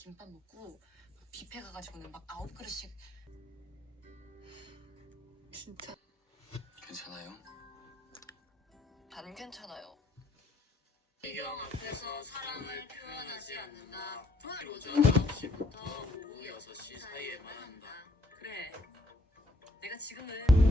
김밥 먹고 뷔페 가가지고는 막 9그릇씩. 진짜 괜찮아요? 안 괜찮아요. 배경 앞에서 사랑을 표현하지 않는다. 오전 9시부터 오후 6시 사이에만 한다. 그래. 내가 지금은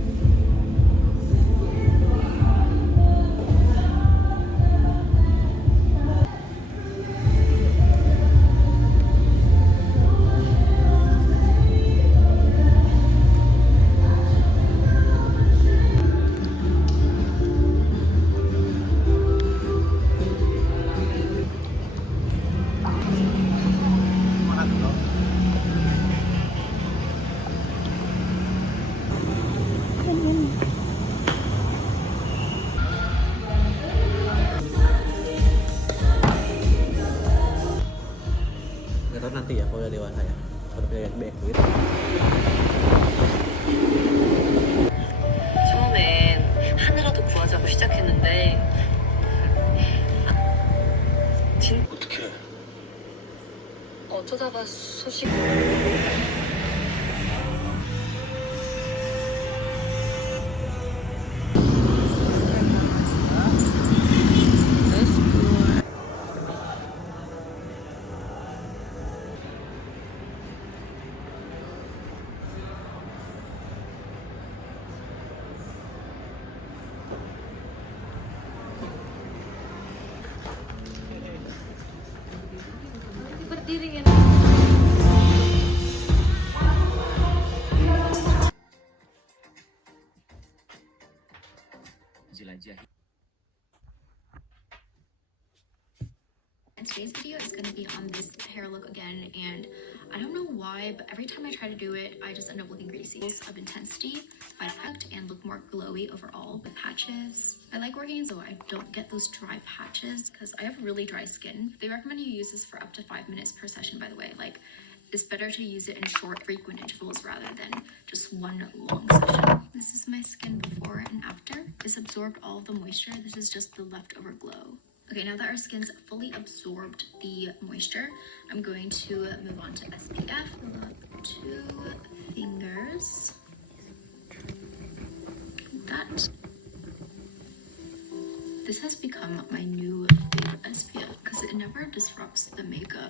Nggak tahu nanti ya kalau udah dewasa ya. Kalau udah banyak duit. 처음엔 하나라도 구하자고 시작했는데 어떻게? 어쩌다가 소식. Berdiri kan. Jelajahi. And today's video is going to be on this hair look again, and I don't know why, but every time I try to do it, I just end up looking greasy. Of intensity, I packed and look more glowy overall with patches. I like working so I don't get those dry patches because I have really dry skin. They recommend you use this for up to 5 minutes per session, by the way. Like, it's better to use it in short, frequent intervals rather than just one long session. This is my skin before and after. This absorbed all of the moisture. This is just the leftover glow. Okay, now that our skin's fully absorbed the moisture, I'm going to move on to SPF. Look, 2 fingers. That. This has become my new favorite SPF because it never disrupts the makeup.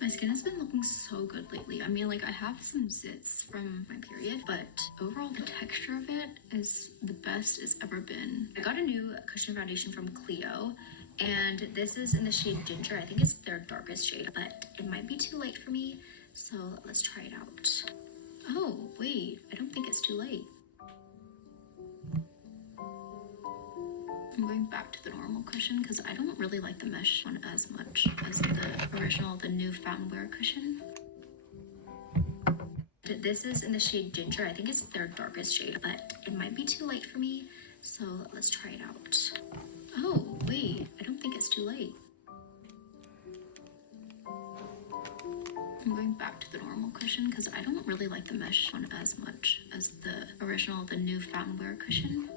My skin has been looking so good lately. I mean, like, I have some zits from my period, but overall the texture of it is the best it's ever been. I got a new cushion foundation from Clio, and this is in the shade Ginger. I think it's their darkest shade, but it might be too late for me, so let's try it out. Oh, wait, I don't think it's too late. I'm going back to the normal cushion because I don't really like the mesh one as much as the original, the new Foundwear cushion. This is in the shade Ginger. I think it's their darkest shade, but it might be too late for me, so let's try it out. Oh, wait, I don't think it's too late. I'm going back to the normal cushion because I don't really like the mesh one as much as the original, the new Foundwear cushion.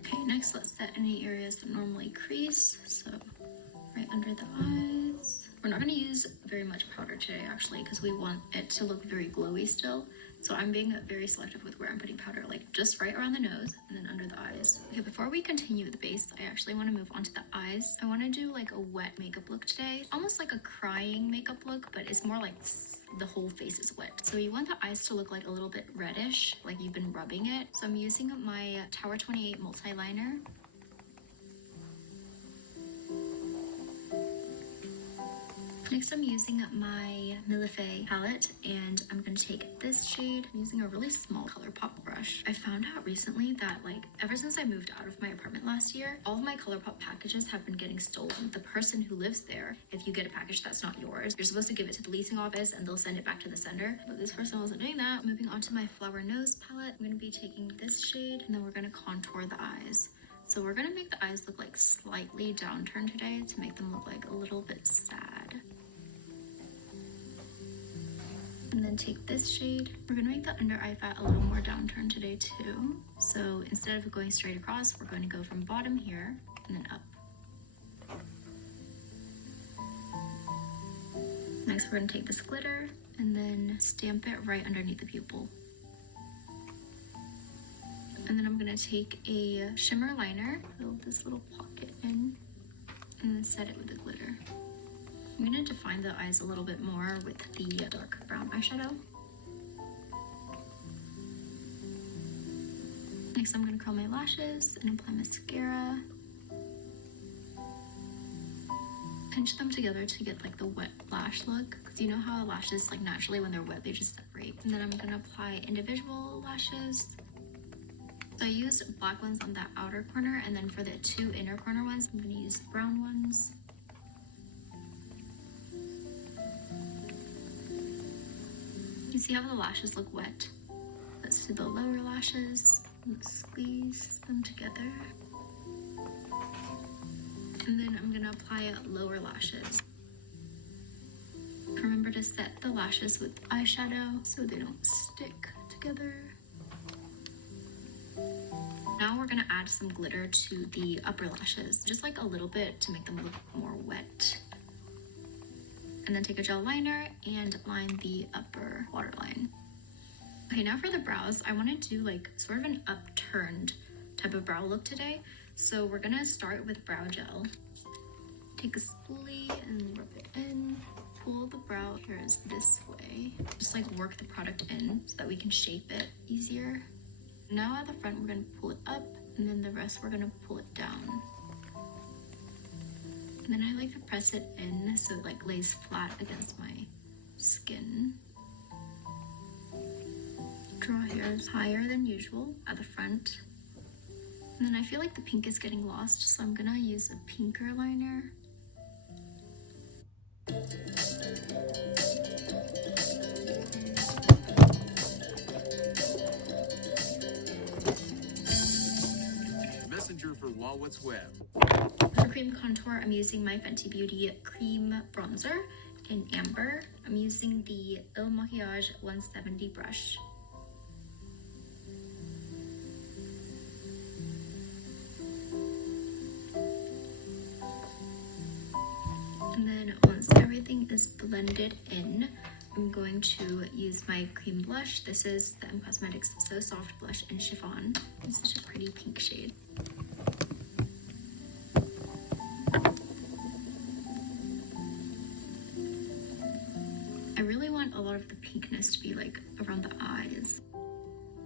Okay, next let's set any areas that normally crease. So right under the eyes. We're not going to use very much powder today actually because we want it to look very glowy still. So I'm being very selective with where I'm putting powder, like just right around the nose and then under the eyes. Okay, before we continue with the base, I actually want to move on to the eyes. I want to do like a wet makeup look today. Almost like a crying makeup look, but it's more like the whole face is wet. So you want the eyes to look like a little bit reddish, like you've been rubbing it. So I'm using my Tower 28 multi-liner. Next, I'm using my Millefay palette, and I'm going to take this shade using a really small ColourPop brush. I found out recently that, like, ever since I moved out of my apartment last year, all of my ColourPop packages have been getting stolen. The person who lives there, if you get a package that's not yours, you're supposed to give it to the leasing office and they'll send it back to the sender. But this person wasn't doing that. Moving on to my Flower Nose palette, I'm going to be taking this shade, and then we're going to contour the eyes. So we're going to make the eyes look like slightly downturned today to make them look like a little bit sad. And then take this shade. We're gonna make the under eye fat a little more downturned today too. So instead of going straight across, we're going to go from bottom here and then up. Next, we're gonna take this glitter and then stamp it right underneath the pupil. And then I'm gonna take a shimmer liner, fill this little pocket in, and then set it with the glitter. I'm gonna define the eyes a little bit more with the dark brown eyeshadow. Next, I'm gonna curl my lashes and apply mascara. Pinch them together to get like the wet lash look, because you know how lashes, like naturally when they're wet, they just separate. And then I'm gonna apply individual lashes. So I used black ones on that outer corner, and then for the 2 inner corner ones, I'm gonna use brown ones. You see how the lashes look wet? Let's do the lower lashes. Let's squeeze them together. And then I'm gonna apply lower lashes. Remember to set the lashes with eyeshadow so they don't stick together. Now we're gonna add some glitter to the upper lashes, just like a little bit to make them look more wet. And then take a gel liner and line the upper waterline. Okay, now for the brows, I wanna do like sort of an upturned type of brow look today. So we're gonna start with brow gel. Take a spoolie and rub it in. Pull the brow hairs this way. Just like work the product in so that we can shape it easier. Now at the front, we're gonna pull it up, and then the rest we're gonna pull it down. And then I like to press it in so it like lays flat against my skin. Draw hairs higher than usual at the front. And then I feel like the pink is getting lost, so I'm gonna use a pinker liner. Messenger for Wowwhat's Web. For cream contour, I'm using my Fenty Beauty cream bronzer in amber. I'm using the Il Makiage 170 brush. And then once everything is blended in, I'm going to use my cream blush. This is the M Cosmetics So Soft Blush in Chiffon. It's such a pretty pink shade. I really want a lot of the pinkness to be like around the eyes.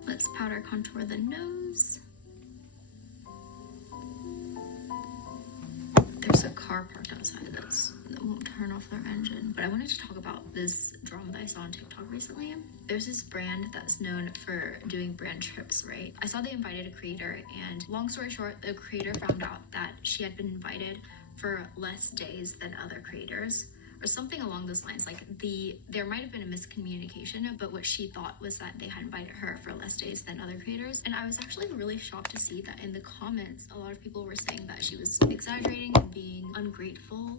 Let's powder contour the nose. There's a car parked outside that won't turn off their engine. But I wanted to talk about this drama that I saw on TikTok recently. There's this brand that's known for doing brand trips, right? I saw they invited a creator, and long story short, the creator found out that she had been invited for less days than other creators, or something along those lines. Like there might have been a miscommunication, but what she thought was that they had invited her for less days than other creators. And I was actually really shocked to see that in the comments, a lot of people were saying that she was exaggerating and being ungrateful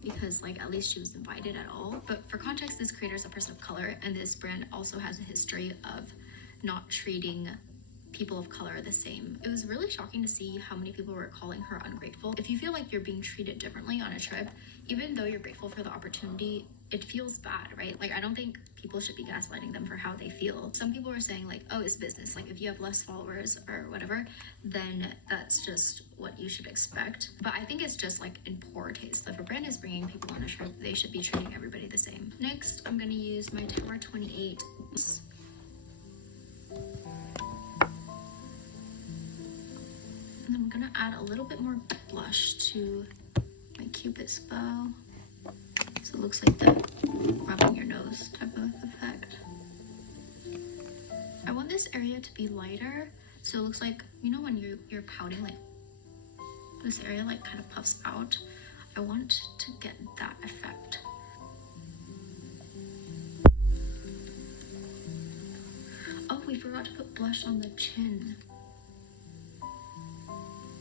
because like at least she was invited at all. But for context, this creator is a person of color, and this brand also has a history of not treating people of color the same. It was really shocking to see how many people were calling her ungrateful. If you feel like you're being treated differently on a trip, even though you're grateful for the opportunity, it feels bad, right? Like, I don't think people should be gaslighting them for how they feel. Some people are saying like, oh, it's business. Like, if you have less followers or whatever, then that's just what you should expect. But I think it's just like in poor taste. So if a brand is bringing people on a trip, they should be treating everybody the same. Next, I'm gonna use my Tower 28. And I'm gonna add a little bit more blush to my Cupid's bow. So it looks like the rubbing your nose type of effect. I want this area to be lighter. So it looks like, you know when you're pouting, like this area like kind of puffs out. I want to get that effect. Oh, we forgot to put blush on the chin.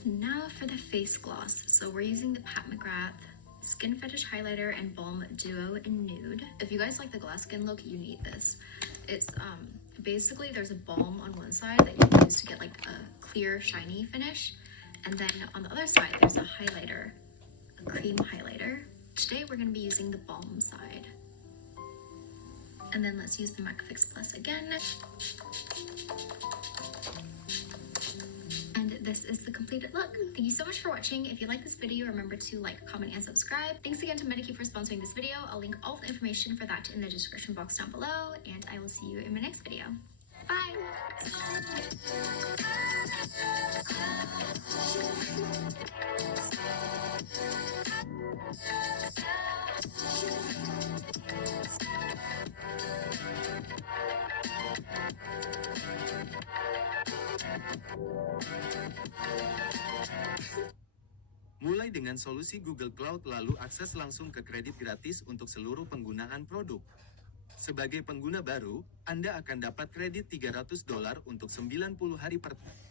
Now for the face gloss. So we're using the Pat McGrath Skin Fetish Highlighter and Balm Duo in Nude. If you guys like the glass skin look, you need this. It's basically there's a balm on one side that you can use to get like a clear, shiny finish. And then on the other side, there's a highlighter, a cream highlighter. Today we're gonna be using the balm side. And then let's use the MacFix Plus again. And this is the completed look. Thank you so much for watching. If you like this video, remember to like, comment, and subscribe. Thanks again to Medikey for sponsoring this video. I'll link all the information for that in the description box down below, and I will see you in my next video. Bye! Mulai dengan solusi Google Cloud lalu akses langsung ke kredit gratis untuk seluruh penggunaan produk. Sebagai pengguna baru, Anda akan dapat kredit $300 untuk 90 hari pertama.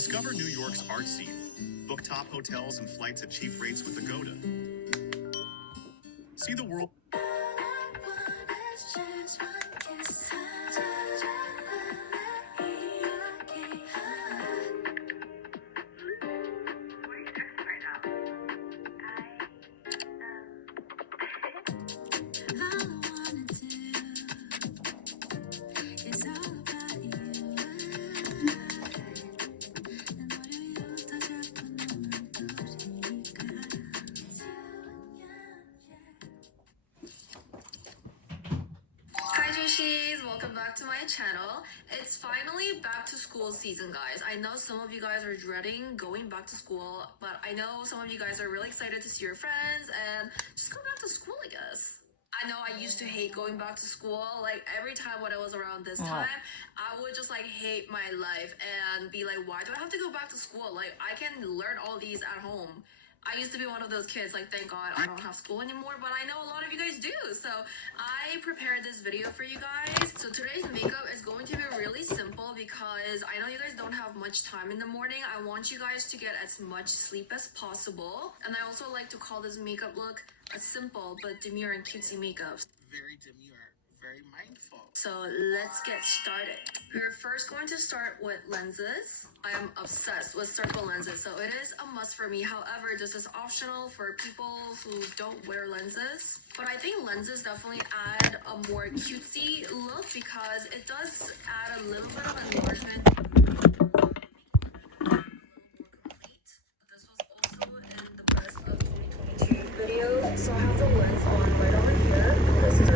Discover New York's art scene. Book top hotels and flights at cheap rates with Agoda. See the world. Hi Joshies, welcome back to my channel. It's finally back to school season, guys. I know some of you guys are dreading going back to school, but I know some of you guys are really excited to see your friends and just go back to school, I guess. I know I used to hate going back to school. Like every time when it was around this time, I would just like hate my life and be like, why do I have to go back to school? Like I can learn all these at home. I used to be one of those kids, like, thank God I don't have school anymore, but I know a lot of you guys do. So I prepared this video for you guys. So today's makeup is going to be really simple because I know you guys don't have much time in the morning. I want you guys to get as much sleep as possible. And I also like to call this makeup look a simple but demure and cutesy makeup. Very demure, very mindful. So let's get started. We're first going to start with lenses. I am obsessed with circle lenses, so it is a must for me. However, this is optional for people who don't wear lenses. But I think lenses definitely add a more cutesy look because it does add a little bit of enlargement. This was also in the best of 2022 video. So I have the lens on right over here. This is,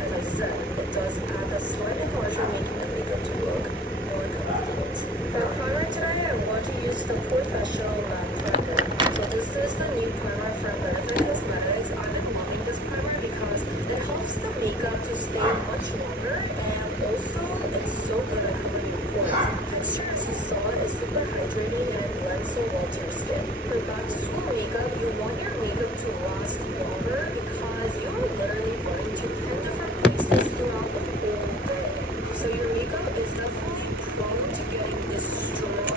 as I said, it does add a slight enlargement, making the makeup to look more complete. For primer today, I want to use the Professional Matte Primer. So this is the new primer from Benefit Cosmetics. I've been loving this primer because it helps the makeup to stay much longer, and also it's so good at covering pores. Texture, as you saw, is super hydrating and it blends so well to your skin. For back to school makeup, you want your makeup to last longer because you are literally going to 10 different places throughout the whole day. So your makeup is definitely prone to getting destroyed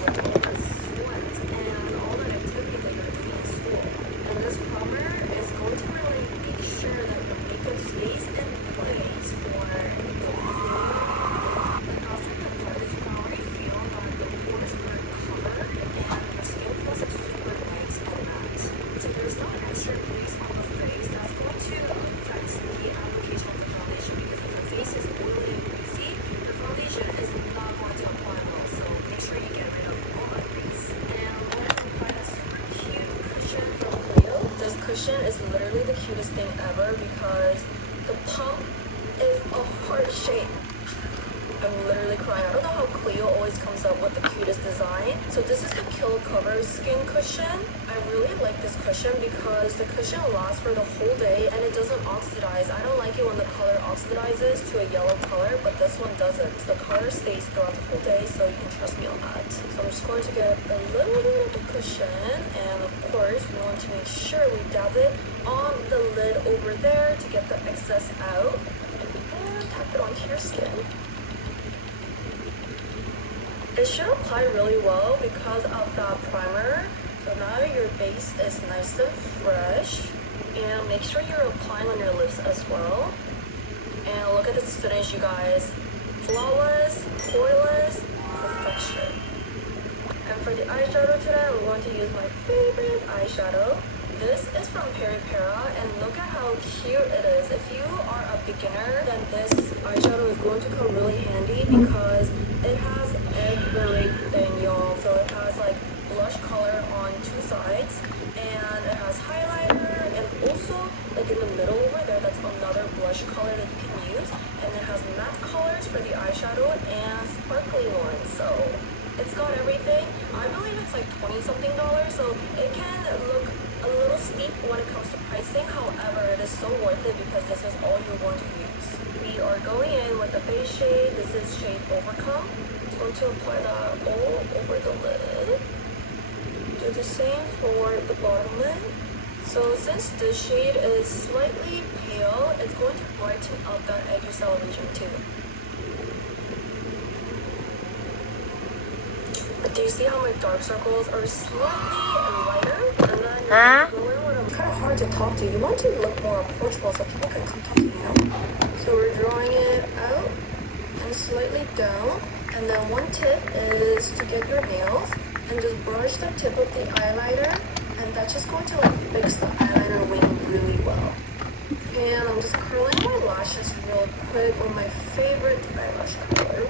with all that sweat and all that activity that you're doing in school. And this primer is going to really make sure that your makeup stays in place for the whole day. After you're done, you can already feel that the pores are covered and your skin feels super nice and matte. So there's no extra grease on the face that's going to affect the application of the foundation, because if your face is oily and greasy, the foundation is not going to apply well. So make sure you get rid of all that grease. And I'm going to apply a super cute cushion from Cleo. This cushion is literally the cutest thing ever because the pump is a heart shape. I'm literally crying. I don't know how Cleo always comes up with the cutest design. So this is the Kill Cover Skin Cushion. I really like this cushion because the cushion lasts for the whole day and it doesn't oxidize. I don't like it when the color oxidizes to a yellow color, but this one doesn't. The color stays throughout the whole day, so you can trust me on that. So I'm just going to get a little bit of the cushion, and of course we want to make sure we dab it on the lid over there to get the excess out, and tap it onto your skin. It should apply really well because of that primer. So now your base is nice and fresh. And make sure you're applying on your lips as well. And look at this finish, you guys. Flawless, poreless, perfection. And for the eyeshadow today, I'm going to use my favorite eyeshadow. This is from Peripera, and look at how cute it is. If you are a beginner, then this eyeshadow is going to come really handy because it has everything, y'all. So it has like blush color on two sides, and it has highlighter, and also like in the middle over there, that's another blush color that you can use. And it has matte colors for the eyeshadow and sparkly ones. So it's got everything. I believe it's like $20-something, so it can look a little steep when it comes to pricing. However, it is so worth it because this is all you're going to use. We are going in with the base shade. This is shade Overcome. Just want to apply that all over the lid. Do the same for the bottom lid. So since this shade is slightly pale, it's going to brighten up that edge region too. Do you see how my dark circles are slightly lighter? And then it's kind of hard to talk to. You want to look more approachable so people can come talk to you. So we're drawing it out and slightly down. And then one tip is to get your nails and just brush the tip of the eyeliner, and that's just going to like fix the eyeliner wing really well. And I'm just curling my lashes real quick with my favorite eyelash curler.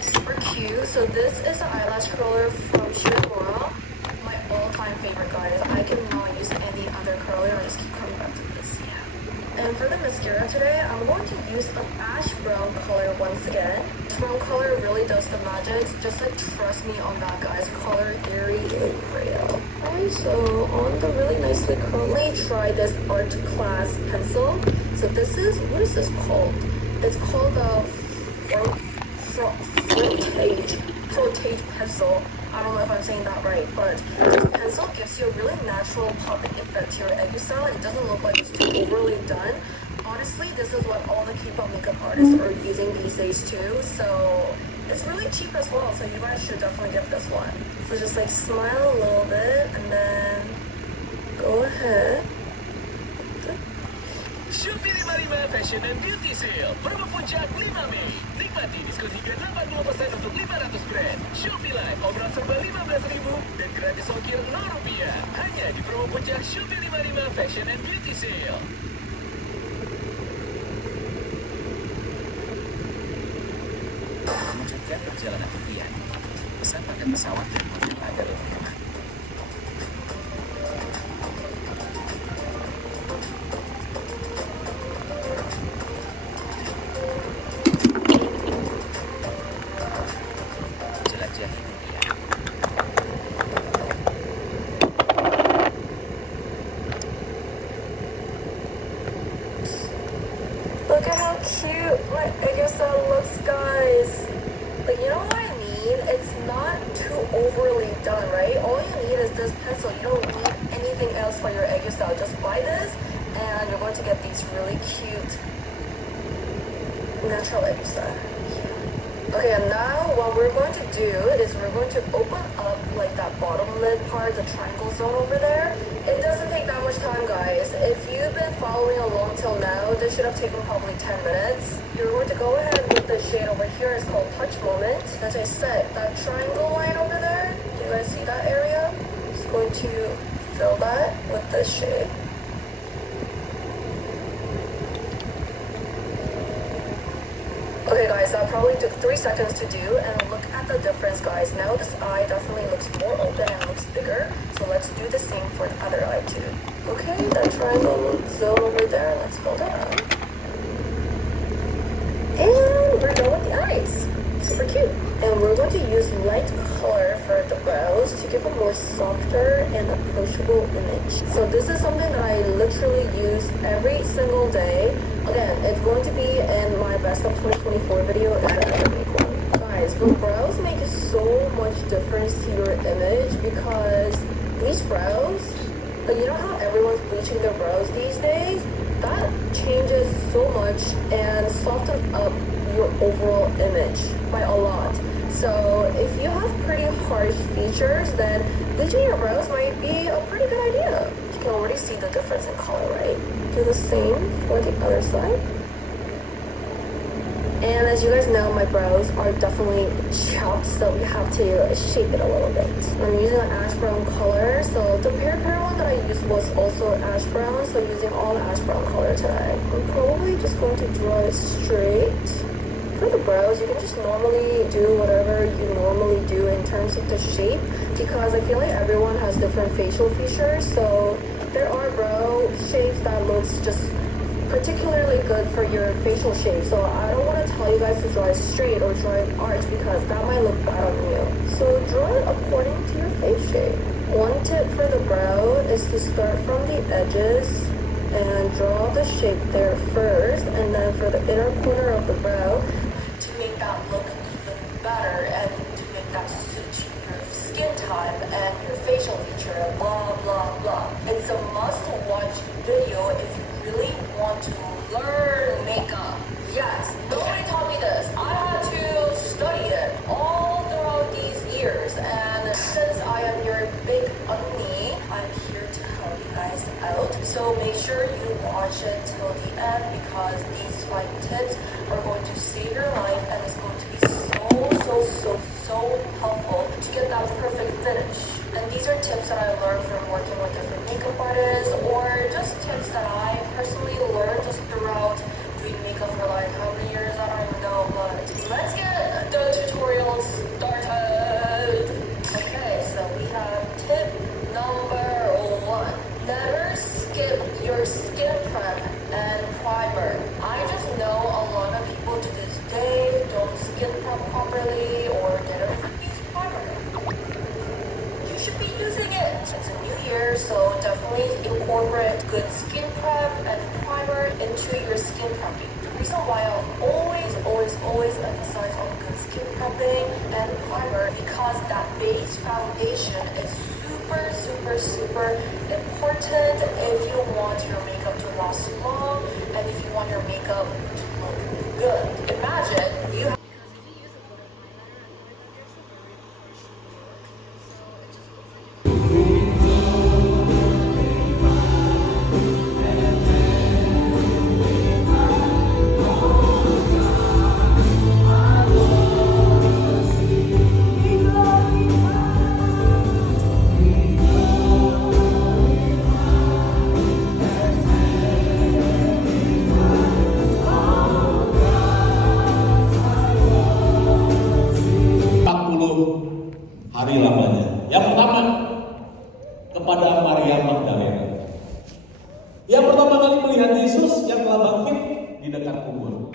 Super cute. So this is an eyelash curler from Shinomura. My all-time favorite, guys. I cannot use any other curler. I just keep coming back to this. Yeah. And for the mascara today, I'm going to use an ash brown color once again. Brown color really does the magic. Just like trust me on that, guys. Color theory is real. Alright, so on the really nicely curly, try this art class pencil. So this is, what is this called? It's called a Frontage pencil. I don't know if I'm saying that right, but this pencil gives you a really natural popping effect to your edge style. It doesn't look like it's too overly done. Honestly, this is what all the K-pop makeup artists are using these days too, so it's really cheap as well, so you guys should definitely get this one. So just like smile a little bit, and then go ahead. Shopee 55 Fashion and Beauty Sale promo puncak 5 Mei. Nikmati diskon hingga 82% untuk 500 brand. Shopee Live obral serba 15.000 dan gratis ongkir Rp0. Hanya di promo puncak Shopee 55 Fashion and Beauty Sale. Melanjutkan perjalanan impian. Pesan paket pesawat dan hotel agar lebih hemat. Jelajahi dunia. Look at how cute my Aegisa looks, guys. Like, you know what I mean? It's not too overly done, right? All you need is this pencil. You don't need anything else for your Aegisa. Just buy this, and you're going to get these really cute natural Aegisa. Okay, and now what we're going to do is we're going to open up like that bottom lid part, the triangle zone over there. It doesn't take that much time, guys. If you've been following along till now, this should have taken probably 10 minutes. You're going to go ahead with the shade over here. It's called Touch Moment. As I said, that triangle line over there, do you guys see that area? Just going to fill that with this shade. Okay guys, that probably took 3 seconds to do, and look at the difference, guys. Now this eye definitely looks more open and looks bigger, so let's do the same for the other eye too. Okay, that triangle zone over there, let's fill that out. And we're done with the eyes. Super cute. And we're going to use light color for the brows to give a more softer and approachable image. So this is something that I literally use every single day. Again, it's going to be in my best of 2024 video if I ever make one. Guys, the brows make so much difference to your image because these brows, like, you know how everyone's bleaching their brows these days? That changes so much and softens up your overall image by a lot. So if you have pretty harsh features, then bleaching your brows might be a pretty good idea. You can already see the difference in color, right? Do the same for the other side. And as you guys know, my brows are definitely chopped, so we have to shape it a little bit. I'm using an ash brown color, so the hair one that I used was also ash brown, so using all the ash brown color today. I'm probably just going to draw it straight. For the brows, you can just normally do whatever you normally do in terms of the shape, because I feel like everyone has different facial features, so there are brow shapes that looks just particularly good for your facial shape. So I don't want to tell you guys to draw it straight or draw it arch because that might look bad on you. So draw it according to your face shape. One tip for the brow is to start from the edges and draw the shape there first, and then for the inner corner of the brow to make that look even better and to make that suit your skin type and your facial feature, blah blah blah. It's a must-watch video if you really want to learn makeup. Yes, nobody taught me this. I had to study it all throughout these years, and watch it till the end because these 5 tips are going to save your life and it's going to be so helpful to get that perfect finish. And these are tips that I learned from working with different makeup artists or just tips that I personally learned just throughout doing makeup for like how many years, I don't even know, but let's get the tutorial started. Okay, so we have tip number 1. Never skip your skin prep and primer. I just know a lot of people to this day don't skin prep properly or they don't even use primer. You should be using it. It's a new year, so definitely incorporate good skin prep and primer into your skin prepping. The reason why I always emphasize on good skin prepping and primer because that base foundation is super important if you want your makeup to last long and if you want your makeup to look good. Imagine you have hari lamanya. Yang pertama kepada Maria Magdalena. Yang pertama kali melihat Yesus yang telah bangkit di dekat kubur.